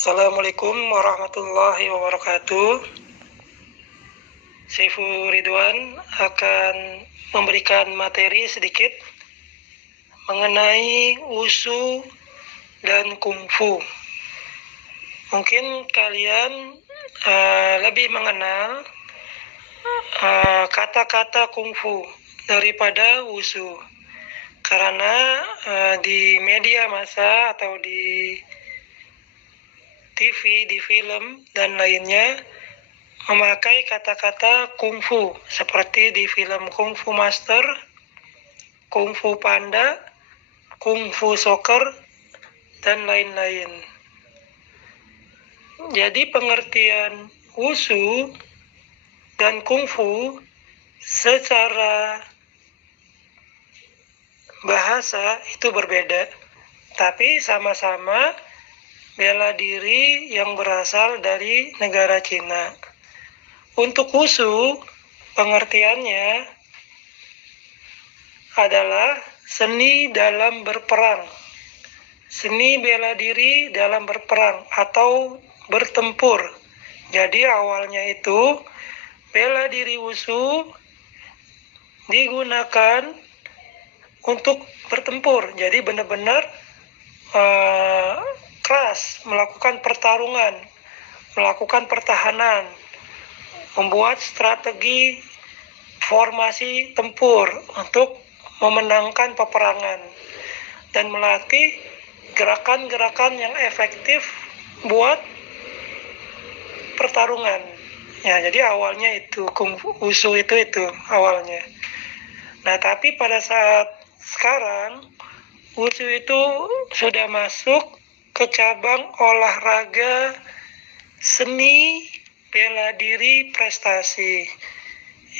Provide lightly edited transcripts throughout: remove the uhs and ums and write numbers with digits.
Assalamualaikum warahmatullahi wabarakatuh. Saifu Ridwan akan memberikan materi sedikit mengenai wushu dan kungfu. Mungkin kalian lebih mengenal kata-kata kungfu daripada wushu, karena di media massa atau di TV, di film dan lainnya memakai kata-kata kungfu seperti di film Kung Fu Master, Kung Fu Panda, Kung Fu Soccer dan lain-lain. Jadi pengertian wushu dan kungfu secara bahasa itu berbeda, tapi sama-sama bela diri yang berasal dari negara Cina. Untuk wushu, pengertiannya adalah seni dalam berperang, seni bela diri dalam berperang atau bertempur. Jadi awalnya itu bela diri wushu digunakan untuk bertempur. Jadi benar-benar keras, melakukan pertarungan, melakukan pertahanan, membuat strategi formasi tempur untuk memenangkan peperangan dan melatih gerakan-gerakan yang efektif buat pertarungan. Ya, jadi awalnya itu wushu itu awalnya. Nah, tapi pada saat sekarang wushu itu sudah masuk ke cabang olahraga seni bela diri prestasi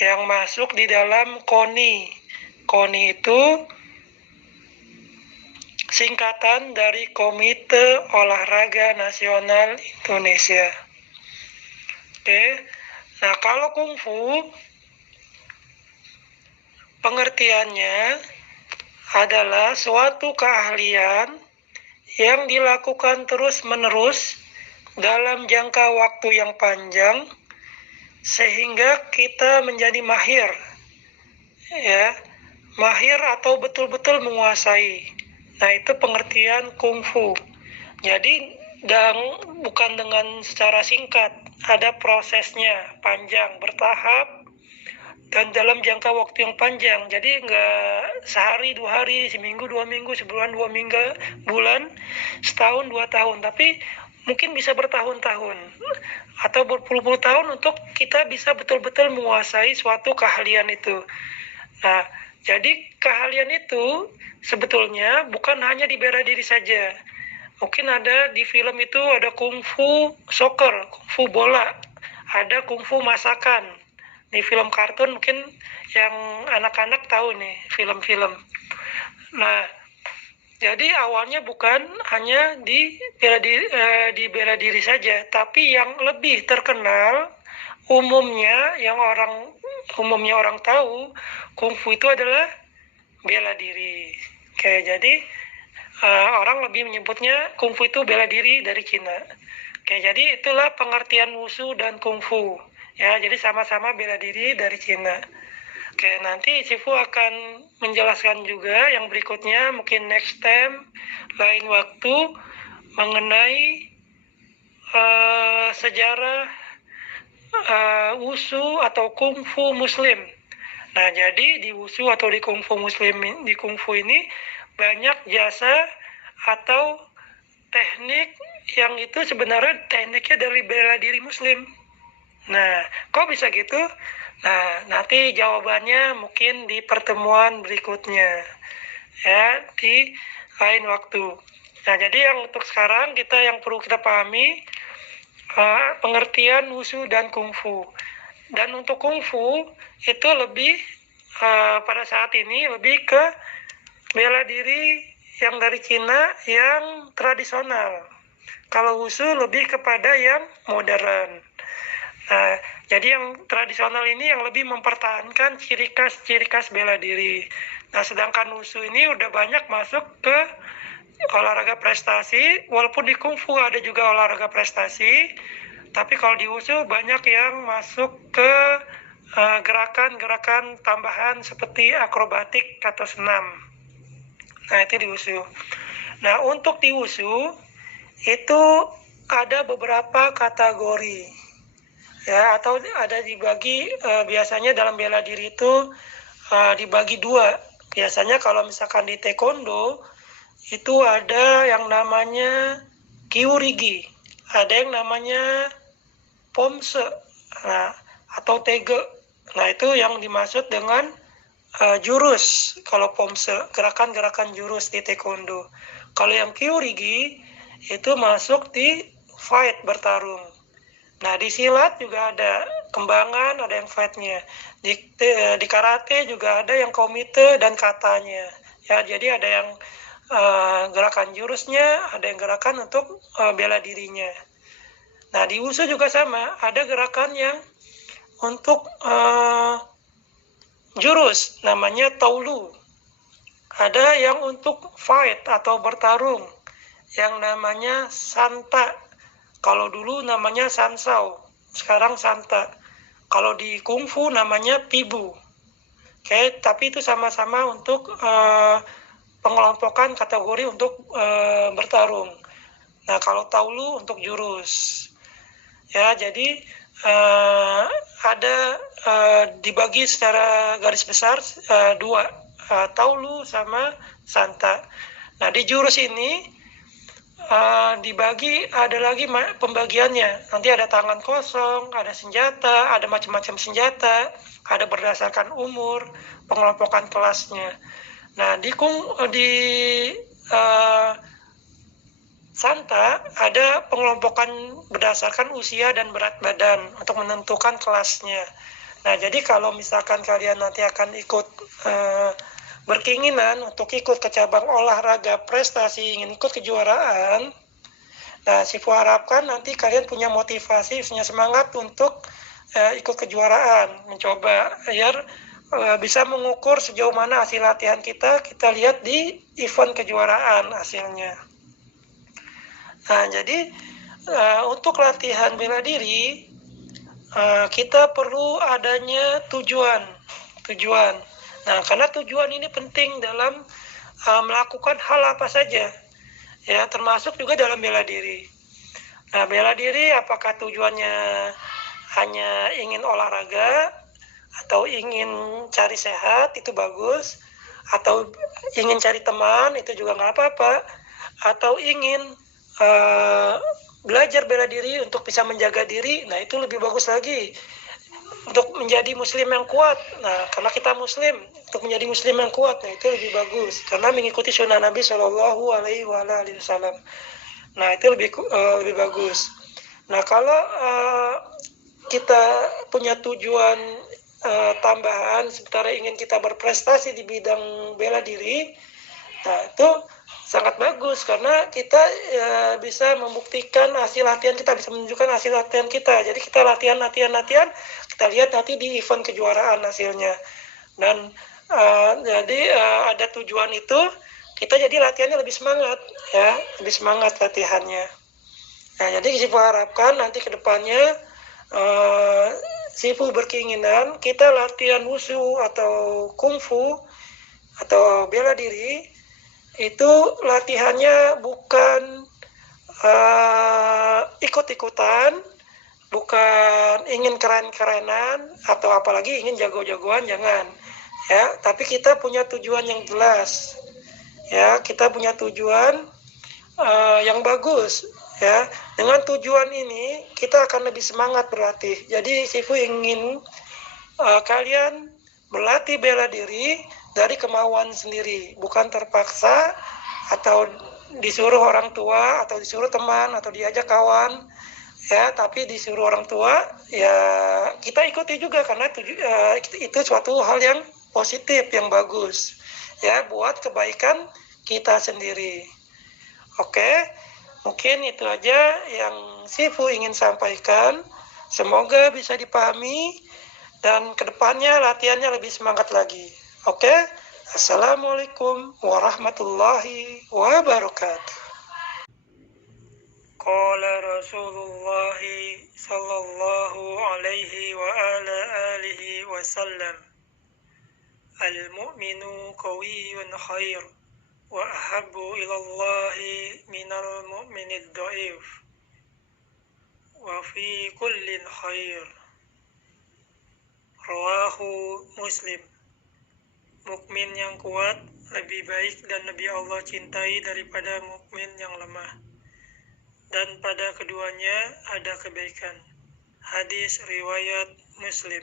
yang masuk di dalam KONI. KONI itu singkatan dari Komite Olahraga Nasional Indonesia. Oke. Nah, kalau kungfu pengertiannya adalah suatu keahlian yang dilakukan terus-menerus dalam jangka waktu yang panjang sehingga kita menjadi mahir, ya, mahir atau betul-betul menguasai. Nah, itu pengertian kungfu. Jadi bukan dengan secara singkat, ada prosesnya panjang, bertahap, dan dalam jangka waktu yang panjang. Jadi nggak sehari, 2 hari, seminggu, 2 minggu, sebulan, 2 minggu, bulan, setahun, 2 tahun. Tapi mungkin bisa bertahun-tahun atau berpuluh-puluh tahun untuk kita bisa betul-betul menguasai suatu keahlian itu. Nah, jadi keahlian itu sebetulnya bukan hanya di bela diri saja. Mungkin ada di film itu ada kungfu soccer, kungfu bola, ada kungfu masakan. Di film kartun mungkin yang anak-anak tahu nih film-film. Nah, jadi awalnya bukan hanya di bela diri saja, tapi yang lebih terkenal umumnya orang tahu kungfu itu adalah bela diri. Oke, jadi orang lebih menyebutnya kungfu itu bela diri dari Cina. Oke, jadi itulah pengertian wushu dan kungfu. Ya, jadi sama-sama bela diri dari Cina. Oke, nanti Sifu akan menjelaskan juga yang berikutnya, mungkin next time, lain waktu, mengenai sejarah wushu atau kungfu muslim. Nah, jadi di wushu atau di kungfu muslim, di kungfu ini banyak jasa atau teknik yang itu sebenarnya tekniknya dari bela diri muslim. Nah, kok bisa gitu? Nah, nanti jawabannya mungkin di pertemuan berikutnya, ya, di lain waktu. Nah, jadi yang untuk sekarang yang perlu kita pahami pengertian wushu dan kungfu. Dan untuk kungfu itu lebih pada saat ini lebih ke bela diri yang dari Cina yang tradisional. Kalau wushu lebih kepada yang modern. Nah, jadi yang tradisional ini yang lebih mempertahankan ciri khas bela diri. Nah, sedangkan wushu ini udah banyak masuk ke olahraga prestasi, walaupun di kungfu ada juga olahraga prestasi, tapi kalau di wushu banyak yang masuk ke gerakan-gerakan tambahan seperti akrobatik atau senam. Nah, itu di wushu. Nah, untuk di wushu itu ada beberapa kategori, ya, atau ada dibagi, biasanya dalam bela diri itu dibagi dua. Biasanya kalau misalkan di taekwondo itu ada yang namanya kyurigi, ada yang namanya pomse, nah, atau tege. Nah, itu yang dimaksud dengan jurus. Kalau pomse, gerakan-gerakan jurus di taekwondo. Kalau yang kyurigi itu masuk di fight, bertarung. Nah, di silat juga ada kembangan, ada yang fightnya. Di karate juga ada yang komite dan katanya. Ya, jadi ada yang gerakan jurusnya, ada yang gerakan untuk bela dirinya. Nah, di wushu juga sama, ada gerakan yang untuk jurus, namanya taolu. Ada yang untuk fight atau bertarung, yang namanya santa. Kalau dulu namanya sansao, sekarang santa. Kalau di kungfu namanya pibu. Oke, tapi itu sama-sama untuk pengelompokan kategori untuk bertarung. Nah, kalau taolu untuk jurus. Ya, jadi ada dibagi secara garis besar dua, taolu sama santa. Nah, di jurus ini dibagi, ada lagi pembagiannya. Nanti ada tangan kosong, ada senjata, ada macam-macam senjata, ada berdasarkan umur, pengelompokan kelasnya. Nah, di santa ada pengelompokan berdasarkan usia dan berat badan untuk menentukan kelasnya. Nah, jadi kalau misalkan kalian nanti akan ikut berkeinginan untuk ikut ke cabang olahraga prestasi, ingin ikut kejuaraan, nah, Sifu harapkan nanti kalian punya motivasi, punya semangat untuk ikut kejuaraan, mencoba biar bisa mengukur sejauh mana hasil latihan kita lihat di event kejuaraan hasilnya. Nah, jadi untuk latihan bela diri kita perlu adanya tujuan. Nah, karena tujuan ini penting dalam melakukan hal apa saja, ya, termasuk juga dalam bela diri. Nah, bela diri apakah tujuannya hanya ingin olahraga, atau ingin cari sehat, itu bagus, atau ingin cari teman, itu juga nggak apa-apa, atau ingin belajar bela diri untuk bisa menjaga diri, nah itu lebih bagus lagi, untuk menjadi muslim yang kuat. Nah, karena kita muslim, untuk menjadi muslim yang kuat, nah itu lebih bagus, karena mengikuti sunnah Nabi Shallallahu Alaihi Wasallam. Nah, itu lebih bagus. Nah, kalau kita punya tujuan tambahan, sementara ingin kita berprestasi di bidang bela diri, nah itu sangat bagus, karena kita bisa membuktikan hasil latihan kita, bisa menunjukkan hasil latihan kita. Jadi kita latihan, kita lihat nanti di event kejuaraan hasilnya. Dan jadi ada tujuan itu, kita jadi latihannya lebih semangat, ya, lebih semangat latihannya. Nah, jadi Sifu harapkan nanti kedepannya Sifu berkeinginan kita latihan wushu atau kungfu atau bela diri itu latihannya bukan ikut-ikutan, bukan ingin keren-kerenan atau apalagi ingin jago-jagoan, jangan, ya, tapi kita punya tujuan yang jelas, ya, kita punya tujuan yang bagus, ya. Dengan tujuan ini kita akan lebih semangat berlatih. Jadi Sifu ingin kalian berlatih bela diri dari kemauan sendiri, bukan terpaksa atau disuruh orang tua atau disuruh teman atau diajak kawan, ya, tapi disuruh orang tua, ya kita ikuti juga, karena itu suatu hal yang positif, yang bagus, ya, buat kebaikan kita sendiri. Oke, mungkin itu aja yang Sifu ingin sampaikan. Semoga bisa dipahami dan kedepannya latihannya lebih semangat lagi. Oke, Assalamualaikum warahmatullahi wabarakatuh. Qala Rasulullah sallallahu alaihi wa ala alihi wasallam, al-mu'minu qawiyyun khair wa ahabbu ilallahi minal mu'minid dha'if wa fi kullin khair. Rawahu Muslim. Mukmin yang kuat lebih baik dan lebih Allah cintai daripada mukmin yang lemah, dan pada keduanya ada kebaikan. Hadis riwayat Muslim.